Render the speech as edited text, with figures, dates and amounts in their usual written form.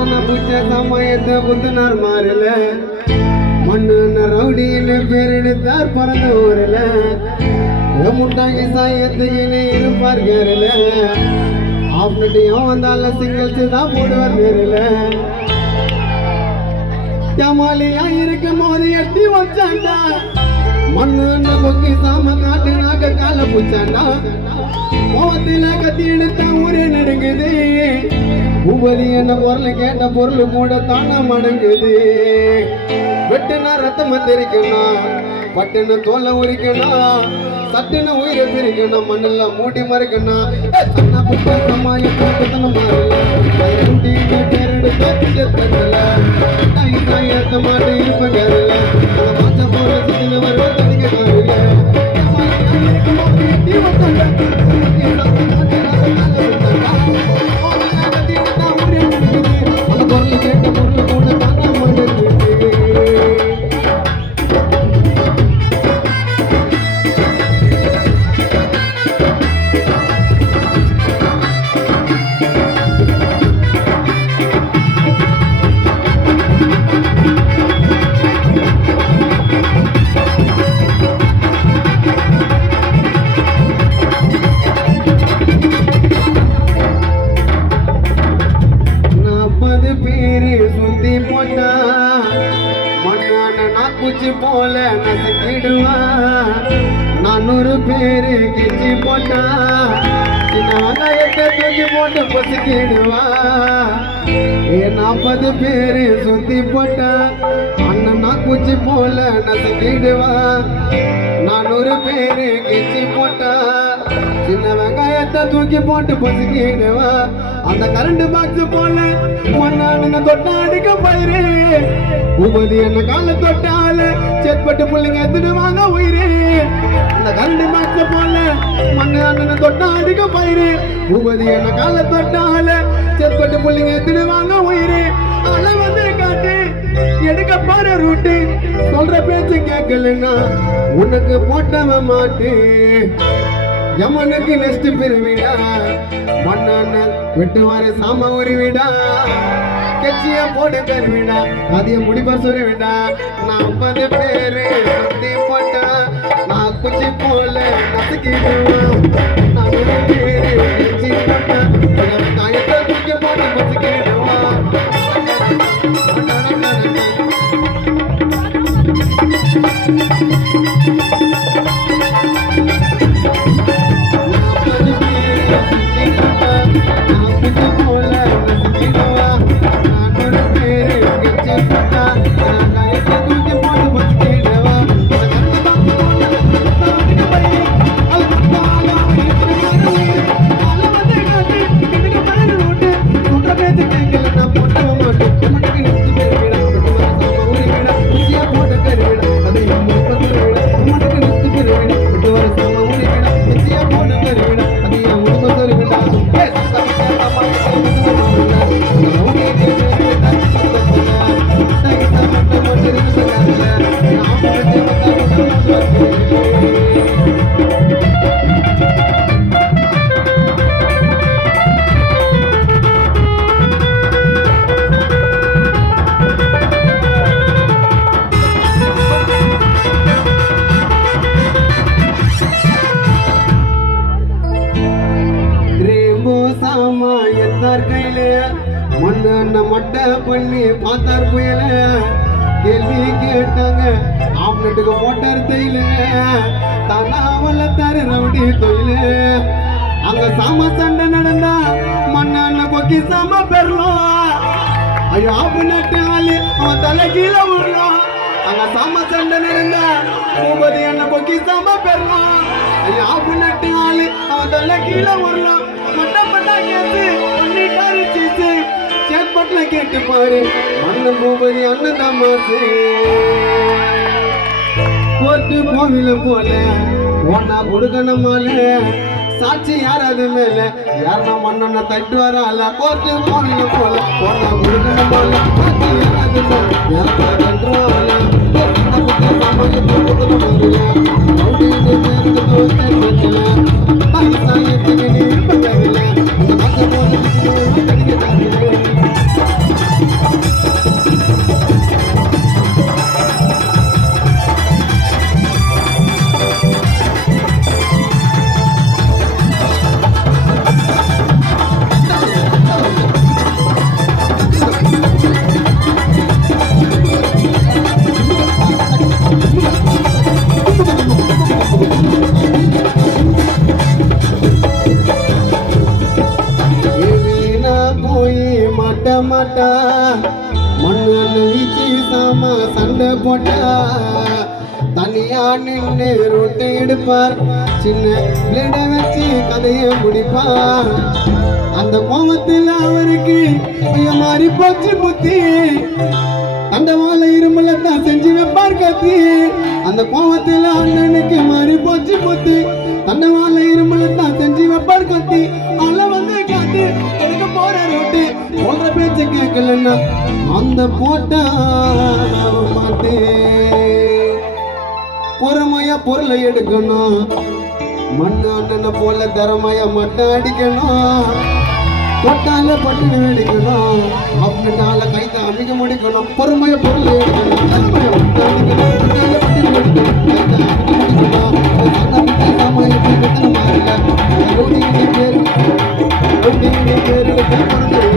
மண்ணான புச்ச சமயத்தை புத்தனார் மாறல மண்ணான ரவுடின்னு பேரெடுத்தார் பிறந்த ஊரில் முட்டாங்கி சாயத்துக்குன்னு இருப்பார் கேரல ஆப்னட்டையும் வந்தால சிங்கிள்ஸ் தான் போடுவார் பேரில் ஜமாலியா இருக்கும் போது எட்டி வச்சாண்டா மண்ணு பொக்கி சாம காட்டு நாக்க கால பூச்சாண்டா கோவத்தில கத்தி எடுத்த ஊரே நடுங்குது உபதி என்ன பொருள் கேட்ட பொருள் கூட தானா மடங்குது வெட்டுனா ரத்தம் தெரிக்கணும் பட்டுன்னு தோலை உரிக்கணும் சட்டுன்னு உயிரை பிரிக்கணும் மண்ணெல்லாம் மூடி மறைக்கணும் சன்னா புத்த சமாயம் போட்டுத்தனம் ஏற்ற மாட்டு இருப்பேன் கேரள மாச்ச போல சின்ன வருவ தனிக்க காரில அந்த பொருள் கேட்ட பொருள் கூட தாங்க மாட்டேங்குது குச்சி போல நசுக்கிடுவா 400 பேரு கிச்சி போட்டா சின்ன வெங்காயத்தை தூக்கி போட்டு பொசுக்கிடுவா 40 பேரு சுத்தி போட்டா அண்ணனா குச்சி போல நசுக்கிடுவா 400 பேரு கிச்சி போட்டா சின்ன வெங்காயத்தை தூக்கி போட்டு பொசுக்கிடுவா அந்த கரண்ட் பாக்ஸ் போல மண்ணான தொட்டா அடிக்க பயிரு உபதி என்ன கால தொட்டால செட்பட்டு பிள்ளைங்க எடுத்துடுவாங்க உயிரு அந்த கரண்ட் பாக்ஸ் போல மண்ணான தொட்டா அடிக்க பயிரு உபதி என்ன கால தொட்டால செட்பட்டு பிள்ளைங்க எடுத்துடுவாங்க உயிரு அலை வந்து காட்டு எடுக்க பாரு ரூட்டு சொல்ற பேச்சு கேட்கலன்னா உனக்கு போட்டவ மாட்டு யமனுக்கு நெஸ்ட் பிரிவிடா மண்ணான வெட்டுவாரு சாம உரிவிடா கட்சிய போட்டு கருவிடா அதைய முடிப்பா சொல்லிவிடா 40 பேரு சுத்தி போட்டா நான் குச்சி போல நசுக்கிடுவோம் 400 பேரு கட்சி போட்டா காயத்தை தூக்கி போட்டு நசுக்கிடுவோம் மண்ண மட்டை பண்ணி பார்த்தார் புயல கேள்வி கேட்டாங்க ஆப்னட்டுக்கு போட்டார் தையில தானா வளர்த்தாரு ரவுடி தொழில அங்க சாம சண்டை நடந்தா மண்ணான கொக்கி சாம பெறலாம் ஐயோ ஆப்னட்டு ஆளு அவன் தலை கீழே விடலாம் அங்க சாம சண்டை நடந்தா பூபதி அண்ண கொக்கி சாம பெறலாம் ஐயோ ஆப்னட்டு ஆளு அவன் தலை கீழே விடலாம் மட்டப்பட்டா கேட்டு பண்ணிட்டாரு சீச்சு சேட்பட்ல கேட்டு பாரு மண்ண பூபதி அண்ணன் மாசு கோர்ட்டு கோவில போல ஒன்னா கொடுக்கணுமால சாட்சி யாராவது மேல யாரா மண்ண தட்டு வரால கோர்ட்டு கோவில போல ஒன்னா கொடுக்கணுமால சாட்சி யாராவது மேல மாட்ட மாட்டா மண்ணு வீச்சு சாம சண்டை போட்டா தனியா நின்று ரொட்டை எடுப்பார் சின்ன பிளேட வச்சு கதையை முடிப்பார் அந்த கோபத்தில் அவருக்கு மாறி போச்சு புத்தி அந்த வாழை இருமல தான் செஞ்சு வைப்பார் கத்தி அந்த கோபத்தில் அண்ணனுக்கு மாறி போச்சு புத்தி அந்த வாழை இருமல தான் செஞ்சு வைப்பார் கத்தி அல வந்து காட்டு எனக்கு போற ரோட்டு போடுற பேச்சு கேட்கலன்னா அந்த போட்டா மாட்டேன் பொறுமையா பொருளை எடுக்கணும் மண்ணாண்ணனை போல தரமையா மட்டை அடிக்கணும் தொட்டால பட்டு அடிக்கணும் அப்படினால கைத்த அமைக்க முடிக்கணும் பொறுமைய பொருளை எடுக்கணும் தரமையா மட்டை அடிக்கணும் தொட்டால பட்டு அடிக்கணும் கைத்த அமைக்க முடிக்கணும் பேரு